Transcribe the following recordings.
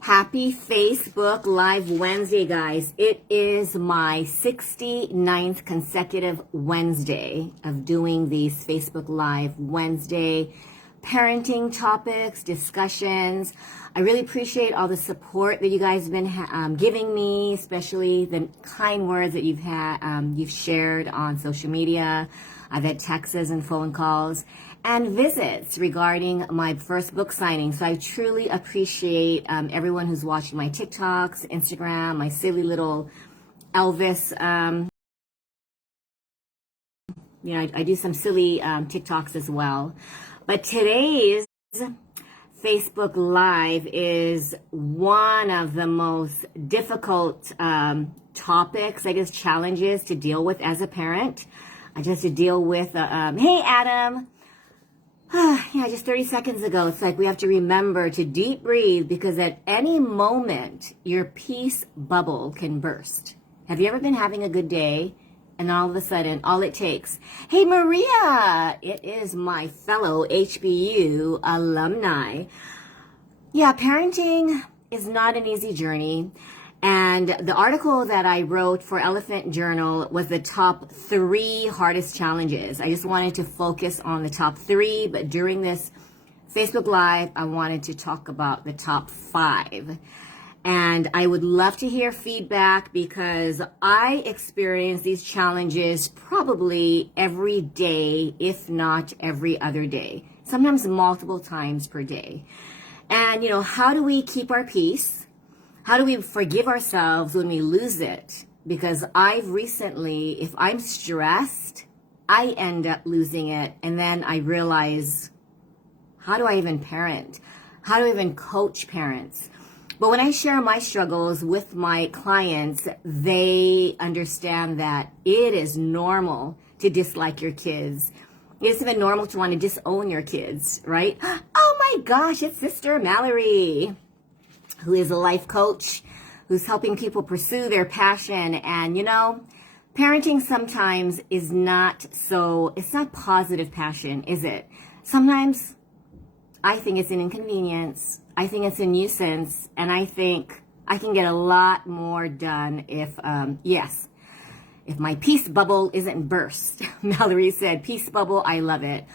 Happy Facebook Live Wednesday, guys. It is my 69th consecutive Wednesday of doing these Facebook Live Wednesday parenting topics, discussions. I really appreciate all the support that you guys have been giving me, especially the kind words that you've shared on social media. I've had texts and phone calls and visits regarding my first book signing. So I truly appreciate everyone who's watching my TikToks, Instagram, my silly little Elvis. I do some silly TikToks as well. But today's Facebook Live is one of the most difficult topics, I guess, challenges to deal with as a parent. Just to deal with, hey, Adam. Just 30 seconds ago, it's like we have to remember to deep breathe because at any moment, your peace bubble can burst. Have you ever been having a good day and all of a sudden, all it takes, hey, Maria, it is my fellow HBU alumni. Yeah, parenting is not an easy journey. And the article that I wrote for Elephant Journal was the top 3 hardest challenges. I just wanted to focus on the top 3, but during this Facebook Live, I wanted to talk about the top 5. And I would love to hear feedback because I experience these challenges probably every day, if not every other day, sometimes multiple times per day. And, how do we keep our peace? How do we forgive ourselves when we lose it? Because I've recently, if I'm stressed, I end up losing it. And then I realize, how do I even parent? How do I even coach parents? But when I share my struggles with my clients, they understand that it is normal to dislike your kids. It's even normal to want to disown your kids, right? Oh my gosh, it's Sister Mallory, who is a life coach, who's helping people pursue their passion. And, parenting sometimes is it's not positive passion, is it? Sometimes I think it's an inconvenience. I think it's a nuisance. And I think I can get a lot more done if my peace bubble isn't burst. Mallory said, peace bubble, I love it.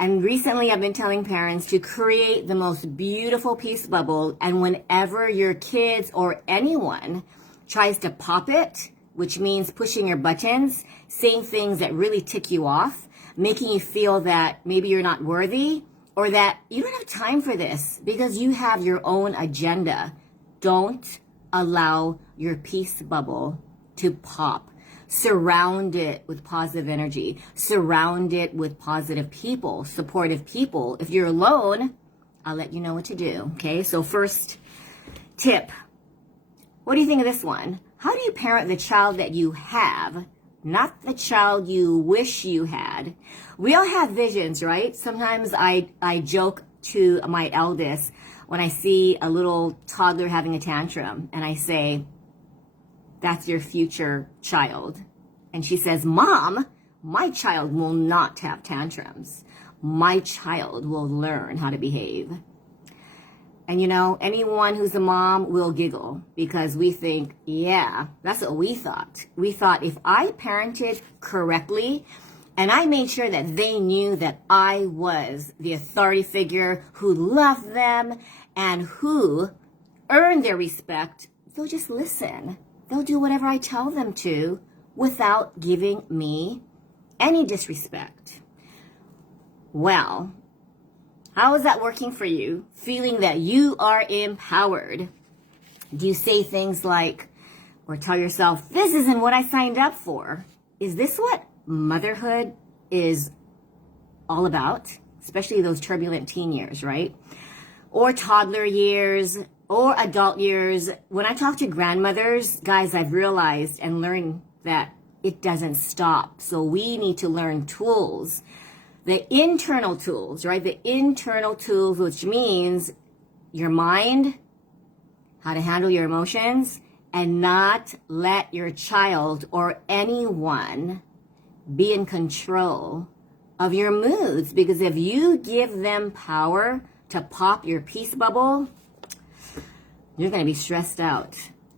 And recently I've been telling parents to create the most beautiful peace bubble. And whenever your kids or anyone tries to pop it, which means pushing your buttons, saying things that really tick you off, making you feel that maybe you're not worthy or that you don't have time for this because you have your own agenda, don't allow your peace bubble to pop. Surround it with positive energy. Surround it with positive people, supportive people. If you're alone, I'll let you know what to do. Okay, so first tip. What do you think of this one? How do you parent the child that you have, not the child you wish you had? We all have visions, right? Sometimes I joke to my eldest when I see a little toddler having a tantrum, and I say, that's your future child. And she says, Mom, my child will not have tantrums. My child will learn how to behave. And anyone who's a mom will giggle because we think, yeah, that's what we thought. We thought if I parented correctly and I made sure that they knew that I was the authority figure who loved them and who earned their respect, they'll just listen. They'll do whatever I tell them to without giving me any disrespect. Well, how is that working for you? Feeling that you are empowered. Do you say things like, or tell yourself, this isn't what I signed up for? Is this what motherhood is all about? Especially those turbulent teen years, right? Or toddler years, or adult years. When I talk to grandmothers, guys, I've realized and learned that it doesn't stop. So we need to learn tools, the internal tools, right? The internal tools, which means your mind, how to handle your emotions, and not let your child or anyone be in control of your moods. Because if you give them power to pop your peace bubble, you're going to be stressed out,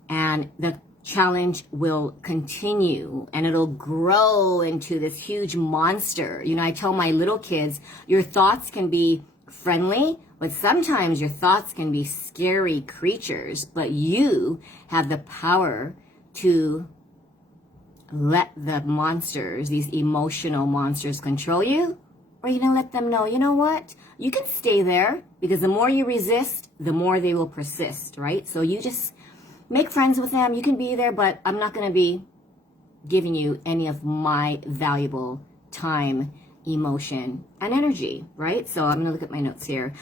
and the challenge will continue, and it'll grow into this huge monster. You know, I tell my little kids, your thoughts can be friendly, but sometimes your thoughts can be scary creatures, but you have the power to let the monsters, these emotional monsters, control you, or you're going to let them know, you know what? You can stay there, because the more you resist, the more they will persist, right? So you just make friends with them. You can be there, but I'm not going to be giving you any of my valuable time, emotion, and energy, right? So I'm going to look at my notes here.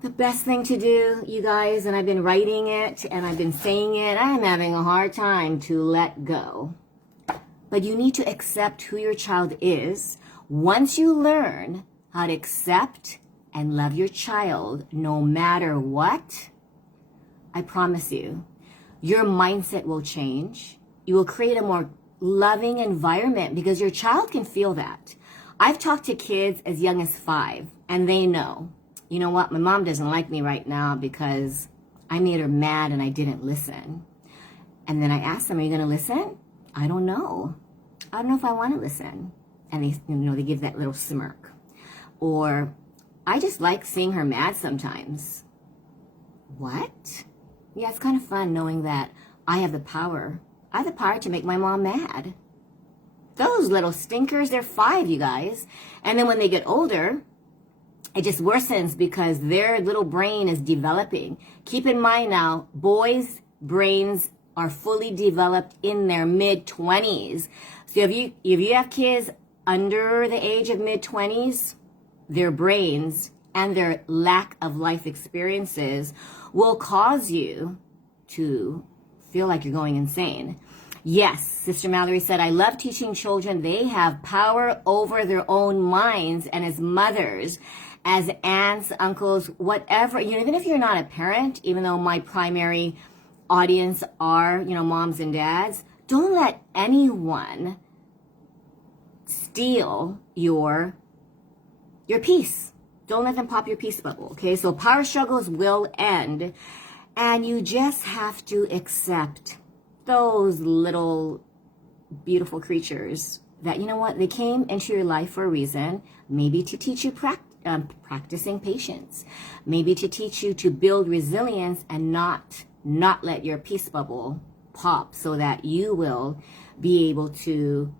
The best thing to do, you guys, and I've been writing it and I've been saying it, I'm having a hard time to let go. But you need to accept who your child is. Once you learn how to accept and love your child, no matter what, I promise you, your mindset will change. You will create a more loving environment, because your child can feel that. I've talked to kids as young as 5, and they know, you know what, my mom doesn't like me right now because I made her mad and I didn't listen. And then I asked them, are you going to listen? I don't know. I don't know if I want to listen. And they, you know, they give that little smirk. Or, I just like seeing her mad sometimes. What? Yeah, it's kind of fun knowing that I have the power. I have the power to make my mom mad. Those little stinkers, they're 5, you guys. And then when they get older, it just worsens because their little brain is developing. Keep in mind now, boys' brains are fully developed in their mid-20s. So if you have kids under the age of mid-20s, their brains and their lack of life experiences will cause you to feel like you're going insane. Yes, Sister Mallory said, I love teaching children. They have power over their own minds, and as mothers, as aunts, uncles, whatever, you know, even if you're not a parent, even though my primary audience are, you know, moms and dads, don't let anyone steal your peace. Don't let them pop your peace bubble, okay? So power struggles will end, and you just have to accept those little beautiful creatures that, you know what, they came into your life for a reason, maybe to teach you practicing patience, maybe to teach you to build resilience and not let your peace bubble pop, so that you will be able to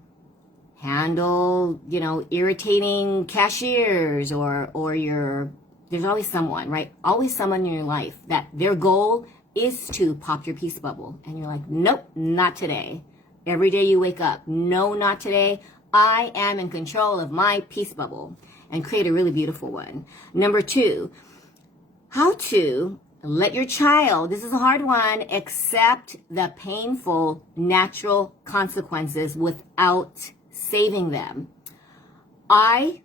handle, you know, irritating cashiers or there's always someone, right? Always someone in your life that their goal is to pop your peace bubble. And you're like, nope, not today. Every day you wake up, no, not today. I am in control of my peace bubble, and create a really beautiful one. Number 2, how to let your child, this is a hard one, accept the painful natural consequences without saving them. I,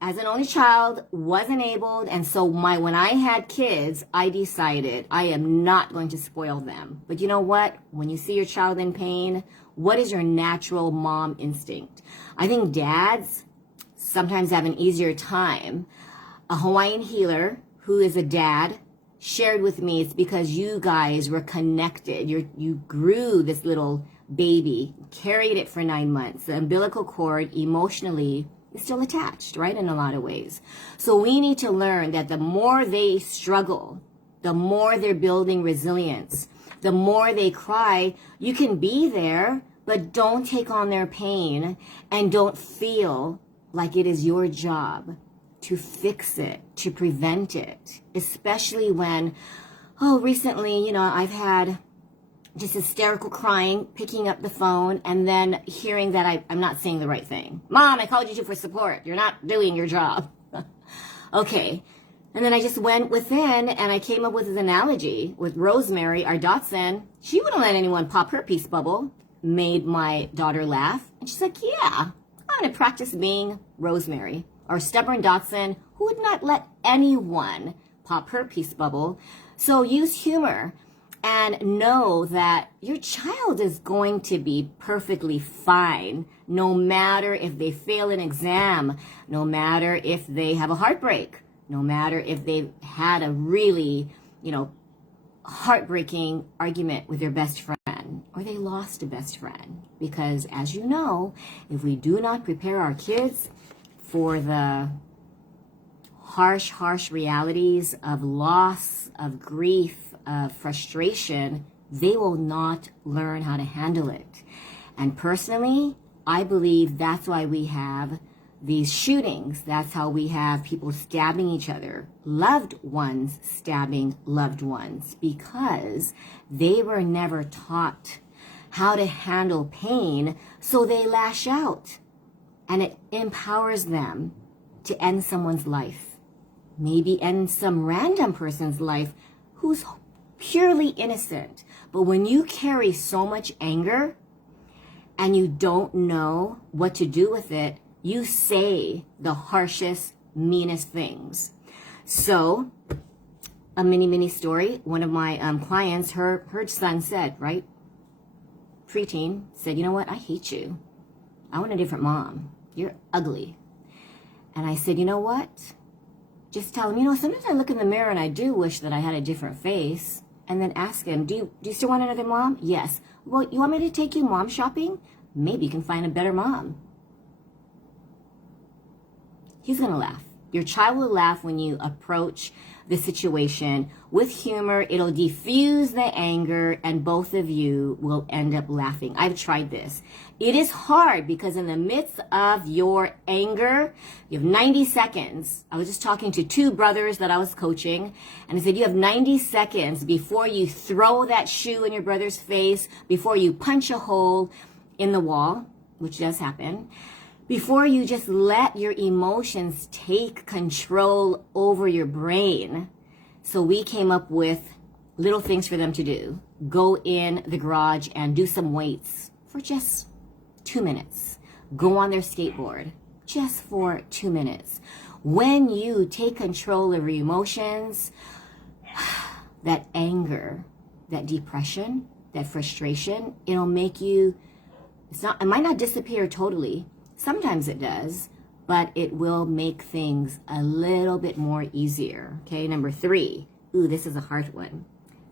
as an only child, was enabled, and so when I had kids, I decided I am not going to spoil them. But you know what? When you see your child in pain, what is your natural mom instinct? I think dads sometimes have an easier time. A Hawaiian healer who is a dad shared with me, it's because you guys were connected. You grew this little baby, carried it for 9 months. The umbilical cord emotionally is still attached, right, in a lot of ways. So we need to learn that the more they struggle, the more they're building resilience, the more they cry. You can be there, but don't take on their pain, and don't feel like it is your job to fix it, to prevent it, especially when, recently, you know, I've had just hysterical crying, picking up the phone, and then hearing that I'm not saying the right thing. Mom, I called you for support. You're not doing your job. Okay. And then I just went within, and I came up with this analogy with Rosemary, our Dotson. She wouldn't let anyone pop her peace bubble. Made my daughter laugh. And she's like, yeah, I'm going to practice being Rosemary, our stubborn Dotson, who would not let anyone pop her peace bubble. So use humor. And know that your child is going to be perfectly fine, no matter if they fail an exam, no matter if they have a heartbreak, no matter if they've had a really, heartbreaking argument with their best friend, or they lost a best friend. Because as you know, if we do not prepare our kids for the harsh realities of loss, of grief, of frustration, they will not learn how to handle it. And personally, I believe that's why we have these shootings. That's how we have people stabbing each other, loved ones stabbing loved ones, because they were never taught how to handle pain, so they lash out. And it empowers them to end someone's life, maybe end some random person's life who's purely innocent. But when you carry so much anger and you don't know what to do with it, you say the harshest, meanest things. So, a mini story. One of my clients, her son said, right, preteen, said, you know what, I hate you. I want a different mom. You're ugly. And I said, you know what? Just tell him, you know, sometimes I look in the mirror and I do wish that I had a different face. And then ask him, do you still want another mom? Yes. Well, you want me to take you mom shopping? Maybe you can find a better mom. He's going to laugh. Your child will laugh when you approach the situation with humor. It'll diffuse the anger and both of you will end up laughing. I've tried this. It is hard because in the midst of your anger, you have 90 seconds. I was just talking to two brothers that I was coaching, and I said, you have 90 seconds before you throw that shoe in your brother's face, before you punch a hole in the wall, which does happen, before you just let your emotions take control over your brain. So we came up with little things for them to do. Go in the garage and do some weights for just 2 minutes. Go on their skateboard just for 2 minutes. When you take control of your emotions, that anger, that depression, that frustration, it'll make you, it might not disappear totally. Sometimes it does, but it will make things a little bit more easier. Okay, number 3. Ooh, this is a hard one.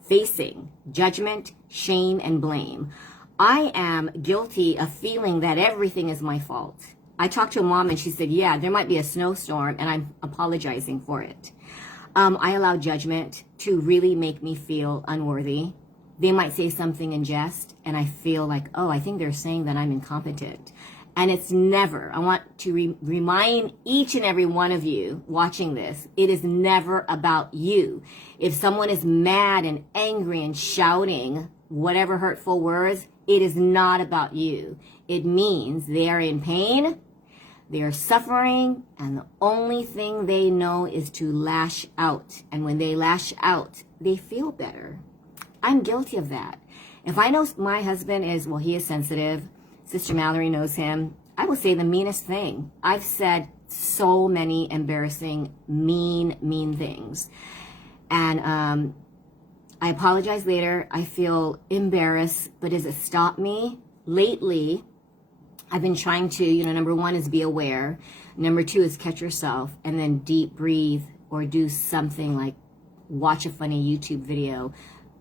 Facing judgment, shame, and blame. I am guilty of feeling that everything is my fault. I talked to a mom and she said, yeah, there might be a snowstorm and I'm apologizing for it. I allow judgment to really make me feel unworthy. They might say something in jest and I feel like, oh, I think they're saying that I'm incompetent. And it's never, I want to remind each and every one of you watching this, it is never about you. If someone is mad and angry and shouting whatever hurtful words, it is not about you. It means they are in pain, they are suffering, and the only thing they know is to lash out. And when they lash out, they feel better. I'm guilty of that. If I know my husband is, well, he is sensitive, Sister Mallory knows him, I will say the meanest thing. I've said so many embarrassing, mean things. And I apologize later. I feel embarrassed, but does it stop me? Lately, I've been trying to, number 1 is be aware. Number 2 is catch yourself and then deep breathe or do something like watch a funny YouTube video,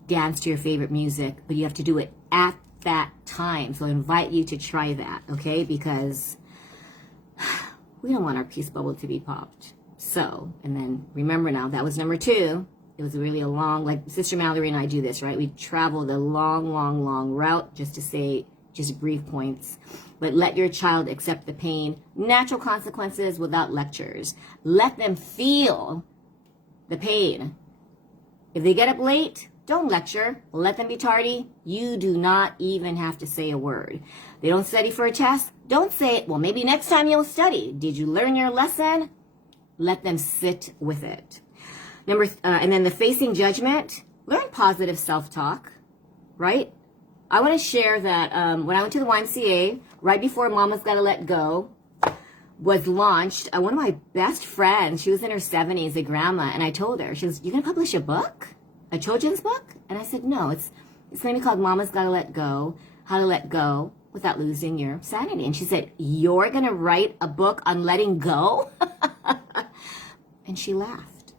dance to your favorite music, but you have to do it at that time. So I invite you to try that, okay? Because we don't want our peace bubble to be popped. So, and then remember now, that was number 2. It was really a long, like Sister Mallory and I do this, right? We travel the long route just to say just brief points. But let your child accept the pain, natural consequences without lectures. Let them feel the pain. If they get up late, don't lecture. Let them be tardy. You do not even have to say a word. They don't study for a test. Don't say, well, maybe next time you'll study. Did you learn your lesson? Let them sit with it. And then the facing judgment, learn positive self-talk, right? I want to share that when I went to the YMCA, right before Mama's Gotta Let Go was launched, one of my best friends, she was in her 70s, a grandma, and I told her, she was, you're going to publish a book? A children's book? And I said, no, it's going to be called Mama's Gotta Let Go, How to Let Go Without Losing Your Sanity. And she said, you're going to write a book on letting go? And she laughed.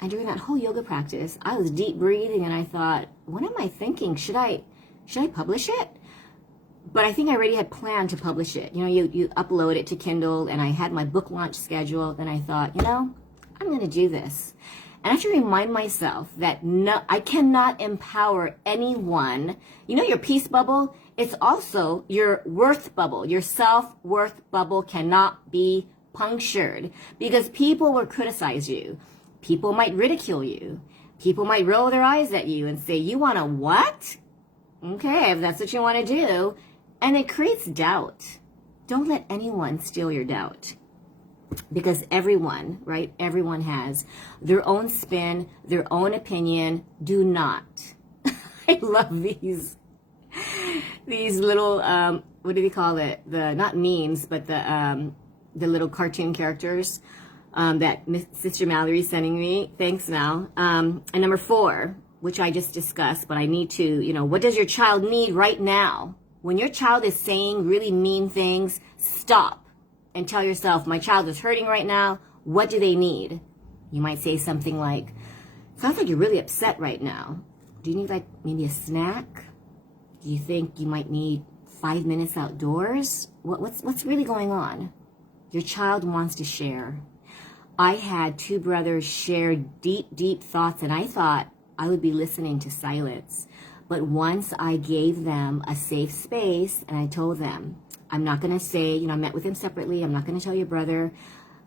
And during that whole yoga practice, I was deep breathing and I thought, what am I thinking? Should I publish it? But I think I already had planned to publish it. You know, you upload it to Kindle, and I had my book launch scheduled, and I thought, you know, I'm going to do this. And I have to remind myself that no, I cannot empower anyone. You know, your peace bubble, it's also your worth bubble. Your self-worth bubble cannot be punctured because people will criticize you. People might ridicule you. People might roll their eyes at you and say, you want to what? Okay, if that's what you want to do. And it creates doubt. Don't let anyone steal your doubt. Because everyone, right? Everyone has their own spin, their own opinion. Do not. I love these little, what do they call it? The, not memes, but the little cartoon characters that Sister Mallory's sending me. Thanks, Mal. And number 4, which I just discussed, but I need to, you know, what does your child need right now? When your child is saying really mean things, stop and tell yourself, my child is hurting right now. What do they need? You might say something like, sounds like you're really upset right now. Do you need like maybe a snack? Do you think you might need 5 minutes outdoors? What's really going on? Your child wants to share. I had 2 brothers share deep, deep thoughts, and I thought I would be listening to silence. But once I gave them a safe space and I told them, I'm not going to say, you know, I met with them separately. I'm not going to tell your brother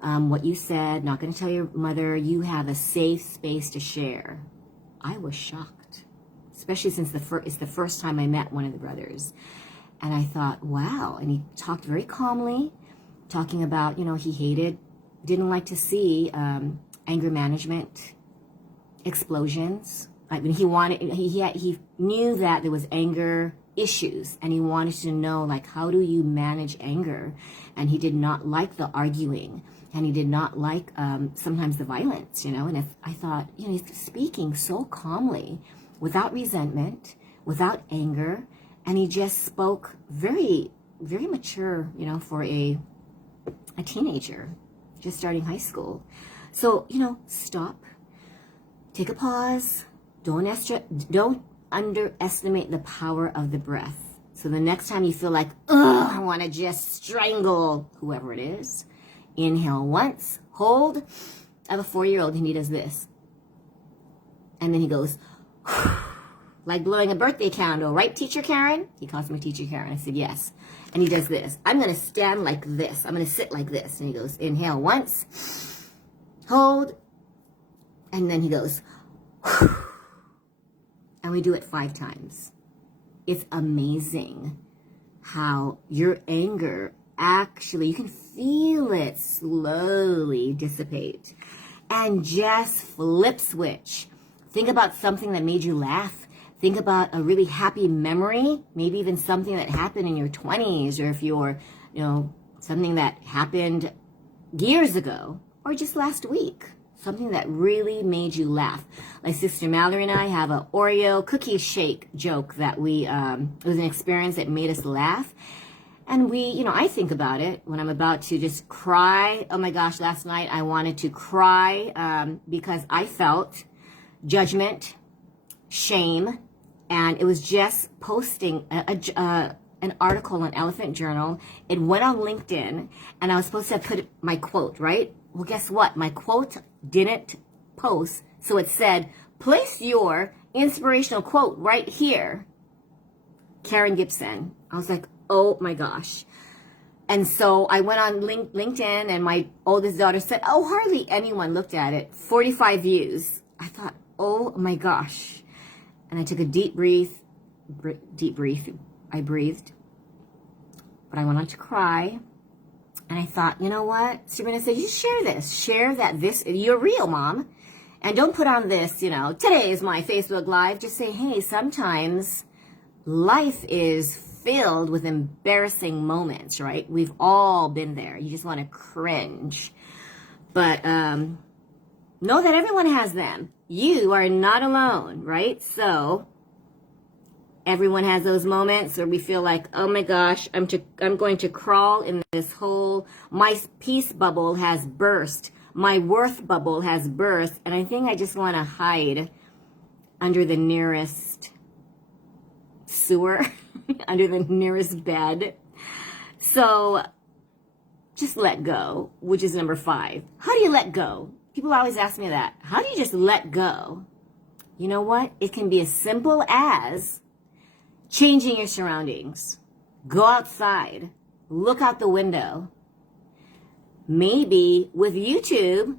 what you said. Not going to tell your mother. You have a safe space to share. I was shocked, especially since it's the first time I met one of the brothers. And I thought, wow. And he talked very calmly, talking about, you know, he didn't like to see anger management, explosions. I mean, he knew that there was anger issues, and he wanted to know, like, how do you manage anger? And he did not like the arguing, and he did not like sometimes the violence, you know. And if I thought, you know, he's speaking so calmly, without resentment, without anger, and he just spoke very, very mature, you know, for a teenager just starting high school. So, you know, stop, take a pause. Don't underestimate the power of the breath. So the next time you feel like, I want to just strangle whoever it is, inhale once, hold. I have a 4-year-old and he does this. And then he goes, like blowing a birthday candle, right, Teacher Karen? He calls me Teacher Karen. I said, yes. And he does this. I'm going to stand like this. I'm going to sit like this. And he goes, inhale once, hold. And then he goes, and we do it 5 times. It's amazing how your anger actually, you can feel it slowly dissipate and just flip switch. Think about something that made you laugh. Think about a really happy memory, maybe even something that happened in your 20s, or if you're, you know, something that happened years ago or just last week. Something that really made you laugh. Like Sister Mallory and I have an Oreo cookie shake joke that it was an experience that made us laugh. And we, you know, I think about it when I'm about to just cry. Oh my gosh, last night I wanted to cry because I felt judgment, shame, and it was just posting an article on Elephant Journal. It went on LinkedIn, and I was supposed to have put my quote, right? Well, guess what? My quote didn't post, so it said, place your inspirational quote right here. Karen Gibson. I was like, oh my gosh. And so I went on LinkedIn, and my oldest daughter said, oh, hardly anyone looked at it. 45 views. I thought, oh my gosh. And I took a deep breath. I breathed. But I went on to cry. And I thought, you know what? Sabrina said, you share this. Share that you're real, Mom. And don't put on this, you know, today is my Facebook Live. Just say, hey, sometimes life is filled with embarrassing moments, right? We've all been there. You just want to cringe. But know that everyone has them. You are not alone, right? So everyone has those moments where we feel like, oh my gosh, I'm going to crawl in this hole. My peace bubble has burst. My worth bubble has burst, and I think I just want to hide under the nearest sewer, under the nearest bed. So just let go, which is number 5. How do you let go? People always ask me that. How do you just let go? You know what? It can be as simple as changing your surroundings. Go outside. Look out the window. Maybe with YouTube,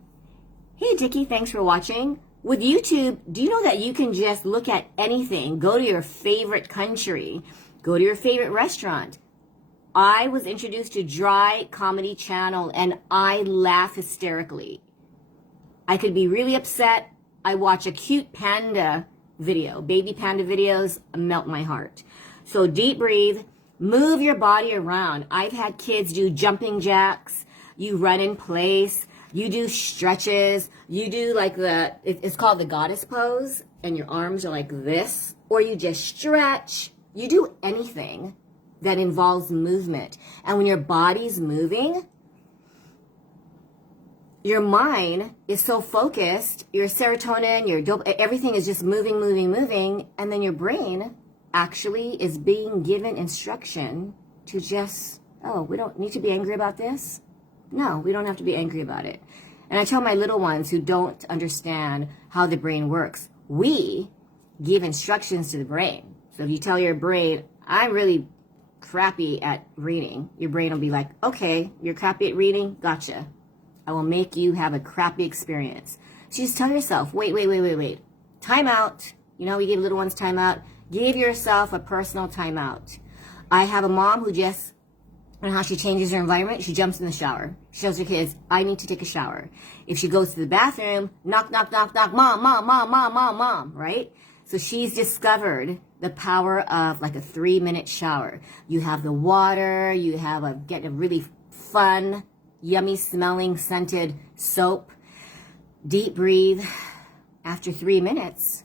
hey Dickie, thanks for watching. With YouTube, do you know that you can just look at anything? Go to your favorite country. Go to your favorite restaurant. I was introduced to Dry Comedy Channel and I laugh hysterically. I could be really upset. I watch a cute panda video. Baby panda videos melt my heart. So deep breathe. Move your body around. I've had kids do jumping jacks. You run in place. You do stretches. You do like it's called the goddess pose, and your arms are like this. Or you just stretch. You do anything that involves movement. And when your body's moving, your mind is so focused, your serotonin, your everything is just moving, moving, moving. And then your brain actually is being given instruction to just, oh, we don't need to be angry about this. No, we don't have to be angry about it. And I tell my little ones who don't understand how the brain works, we give instructions to the brain. So if you tell your brain, I'm really crappy at reading, your brain will be like, okay, you're crappy at reading? Gotcha. I will make you have a crappy experience. So just tell yourself, wait. Time out. You know, we give little ones time out. Give yourself a personal timeout. I have a mom who just, and how she changes her environment, she jumps in the shower. She tells her kids, I need to take a shower. If she goes to the bathroom, knock, knock, knock, knock, mom, right? So she's discovered the power of like a 3-minute shower. You have the water, you have get a really fun, yummy smelling scented soap. Deep breathe. After 3 minutes,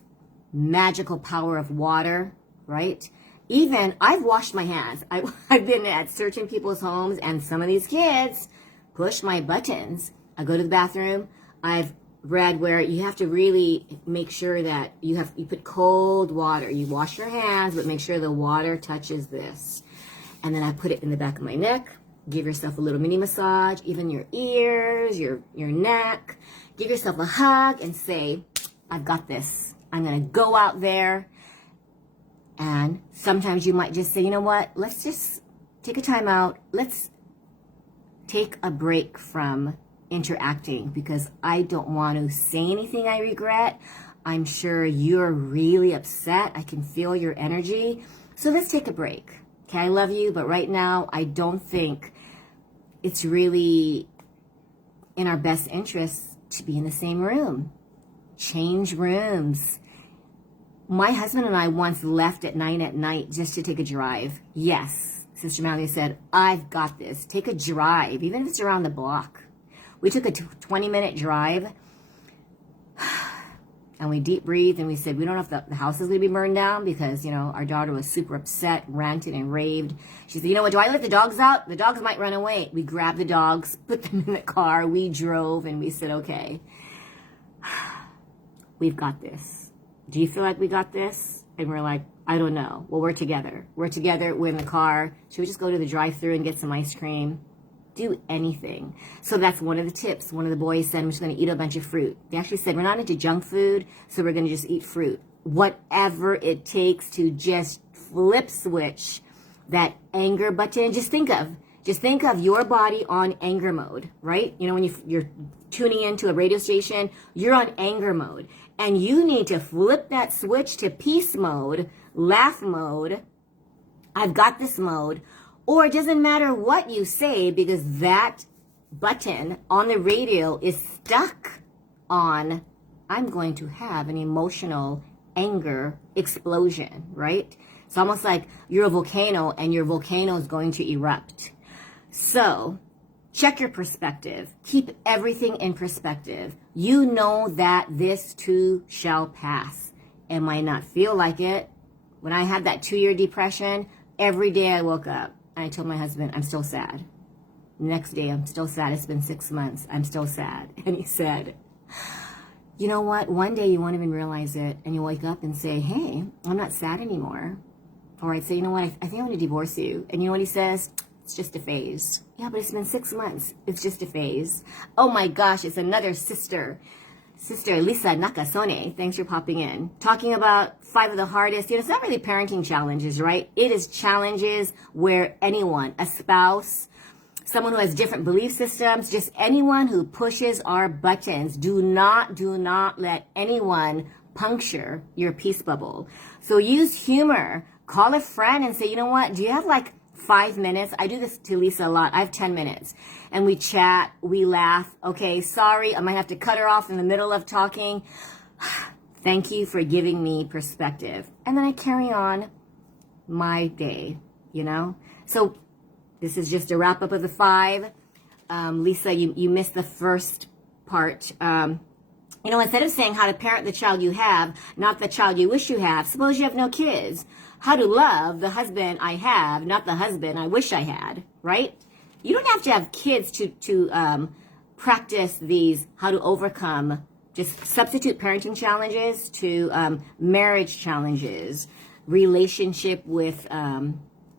magical power of water, right? Even I've washed my hands. I've been at certain people's homes and some of these kids push my buttons. I go to the bathroom. I've read where you have to really make sure that you put cold water. You wash your hands, but make sure the water touches this. And then I put it in the back of my neck. Give yourself a little mini massage, even your ears, your neck. Give yourself a hug and say, I've got this. I'm going to go out there. And sometimes you might just say, you know what? Let's just take a time out. Let's take a break from interacting because I don't want to say anything I regret. I'm sure you're really upset. I can feel your energy. So let's take a break. Okay, I love you, but right now I don't think it's really in our best interest to be in the same room. Change rooms. My husband and I once left at 9 at night just to take a drive. Yes, Sister Mallory said, I've got this. Take a drive, even if it's around the block. We took a 20-minute drive, and we deep breathed, and we said, we don't know if the house is going to be burned down because, you know, our daughter was super upset, ranted, and raved. She said, you know what, do I let the dogs out? The dogs might run away. We grabbed the dogs, put them in the car, we drove, and we said, okay, we've got this. Do you feel like we got this? And we're like, I don't know. Well, we're together. We're together. We're in the car. Should we just go to the drive-thru and get some ice cream? Do anything. So that's one of the tips. One of the boys said, I'm just going to eat a bunch of fruit. They actually said, we're not into junk food, so we're going to just eat fruit. Whatever it takes to just flip switch that anger button. Just think of your body on anger mode, right? You know, when you're tuning into a radio station, you're on anger mode. And you need to flip that switch to peace mode, laugh mode, I've got this mode, or it doesn't matter what you say because that button on the radio is stuck on, I'm going to have an emotional anger explosion, right? It's almost like you're a volcano and your volcano is going to erupt. So check your perspective. Keep everything in perspective. You know that this too shall pass. It might not feel like it. When I had that 2-year depression, every day I woke up and I told my husband, I'm still sad. Next day, I'm still sad. It's been 6 months. I'm still sad. And he said, you know what? One day you won't even realize it. And you wake up and say, hey, I'm not sad anymore. Or I'd say, you know what? I think I'm going to divorce you. And you know what he says? It's just a phase. Yeah, but it's been 6 months. It's just a phase. Oh my gosh, it's another sister. Sister Lisa Nakasone, thanks for popping in. Talking about 5 of the hardest, it's not really parenting challenges, right? It is challenges where anyone, a spouse, someone who has different belief systems, just anyone who pushes our buttons, do not let anyone puncture your peace bubble. So use humor. Call a friend and say, you know what, do you have like 5 minutes? I do this to Lisa a lot. I have 10 minutes. And we chat, we laugh. Okay, sorry, I might have to cut her off in the middle of talking. Thank you for giving me perspective. And then I carry on my day, you know? So this is just a wrap up of the 5. Lisa, you missed the first part. You know, instead of saying how to parent the child you have, not the child you wish you have, suppose you have no kids. How to love the husband I have, not the husband I wish I had, right? You don't have to have kids to practice these, how to overcome, just substitute parenting challenges to marriage challenges, relationship with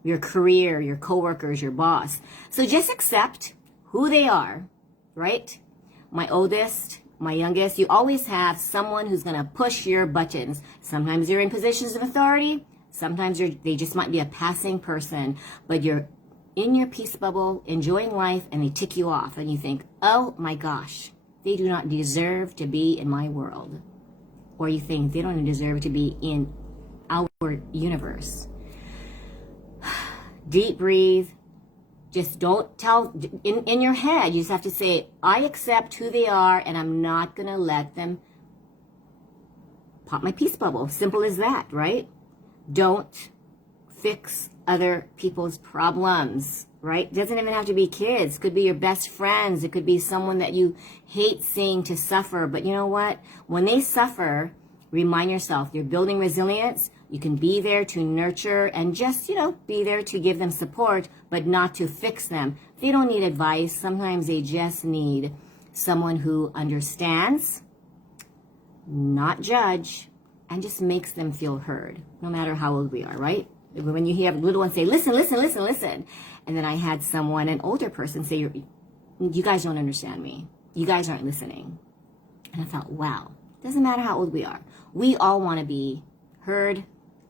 your career, your coworkers, your boss. So just accept who they are, right? My oldest, my youngest, you always have someone who's going to push your buttons. Sometimes you're in positions of authority. Sometimes they just might be a passing person, but you're in your peace bubble, enjoying life, and they tick you off. And you think, oh my gosh, they do not deserve to be in my world. Or you think they don't even deserve to be in our universe. Deep breathe. Just don't tell, in your head, you just have to say, I accept who they are, and I'm not going to let them pop my peace bubble. Simple as that, right? Don't fix other people's problems, right? It doesn't even have to be kids. It could be your best friends. It could be someone that you hate seeing to suffer. But you know what? When they suffer, remind yourself, you're building resilience. You can be there to nurture and just, be there to give them support, but not to fix them. They don't need advice. Sometimes they just need someone who understands, not judge, and just makes them feel heard, no matter how old we are, right? When you hear little ones say, listen, listen, listen, listen. And then I had someone, an older person, say, you guys don't understand me. You guys aren't listening. And I thought, wow, doesn't matter how old we are. We all want to be heard,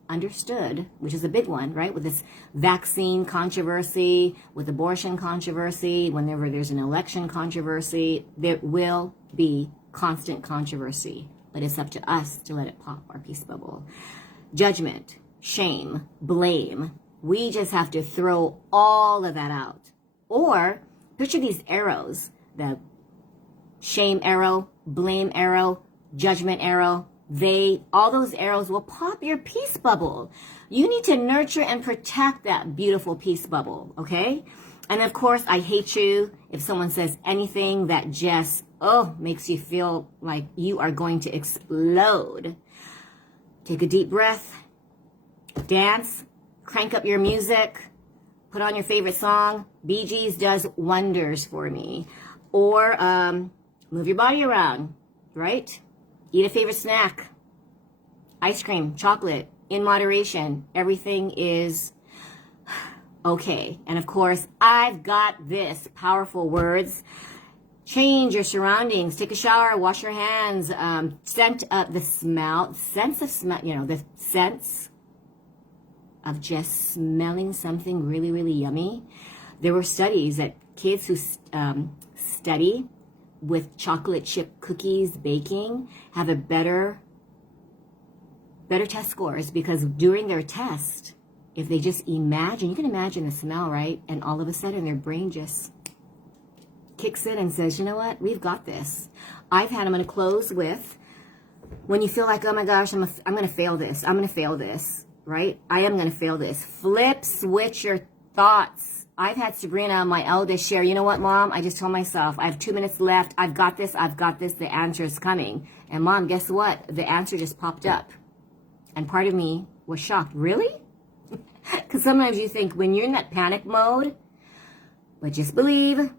understood, which is a big one, right? With this vaccine controversy, with abortion controversy, whenever there's an election controversy, there will be constant controversy. But it's up to us to let it pop our peace bubble. Judgment, shame, blame. We just have to throw all of that out. Or picture these arrows, the shame arrow, blame arrow, judgment arrow. All those arrows will pop your peace bubble. You need to nurture and protect that beautiful peace bubble, okay? And of course, I hate you if someone says anything that just, makes you feel like you are going to explode. Take a deep breath, dance, crank up your music, put on your favorite song. Bee Gees does wonders for me. Or move your body around, right? Eat a favorite snack, ice cream, chocolate, in moderation. Everything is okay. And of course, I've got this, powerful words. Change your surroundings, take a shower, wash your hands, sense of smell, the sense of just smelling something really, really yummy. There were studies that kids who study with chocolate chip cookies baking have a better test scores, because during their test, if they just imagine, you can imagine the smell, right? And all of a sudden their brain just kicks in and says, you know what, we've got this. I'm going to close with, when you feel like, oh my gosh, I'm going to fail this. I'm going to fail this, right? I am going to fail this. Flip, switch your thoughts. I've had Sabrina, my eldest, share, you know what, Mom? I just told myself, I have 2 minutes left. I've got this. The answer is coming. And Mom, guess what? The answer just popped up. And part of me was shocked. Really? Because sometimes you think when you're in that panic mode, But just believe,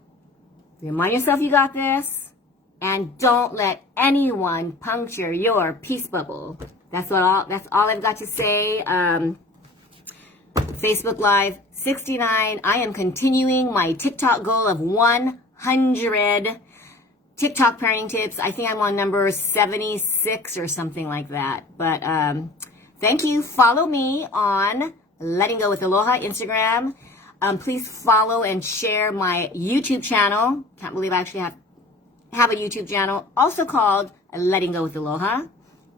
remind yourself you got this, and don't let anyone puncture your peace bubble. That's all I've got to say. Facebook Live 69. I am continuing my TikTok goal of 100 TikTok parenting tips. I think I'm on number 76 or something like that. But thank you. Follow me on Letting Go with Aloha Instagram. Please follow and share my YouTube channel. Can't believe I actually have a YouTube channel, also called Letting Go with Aloha.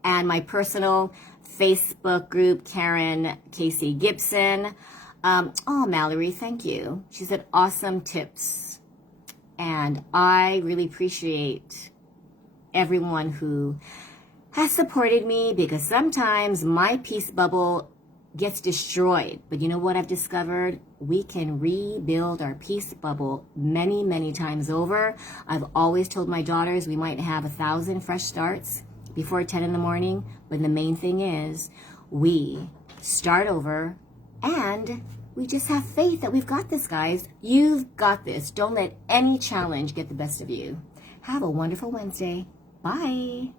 And my personal Facebook group, Karen Casey Gibson. Oh, Mallory, thank you. She said awesome tips. And I really appreciate everyone who has supported me, because sometimes my peace bubble gets destroyed. But you know what I've discovered? We can rebuild our peace bubble many, many times over. I've always told my daughters we might have 1,000 fresh starts before 10 in the morning, but the main thing is we start over and we just have faith that we've got this, guys. You've got this. Don't let any challenge get the best of you. Have a wonderful Wednesday. Bye.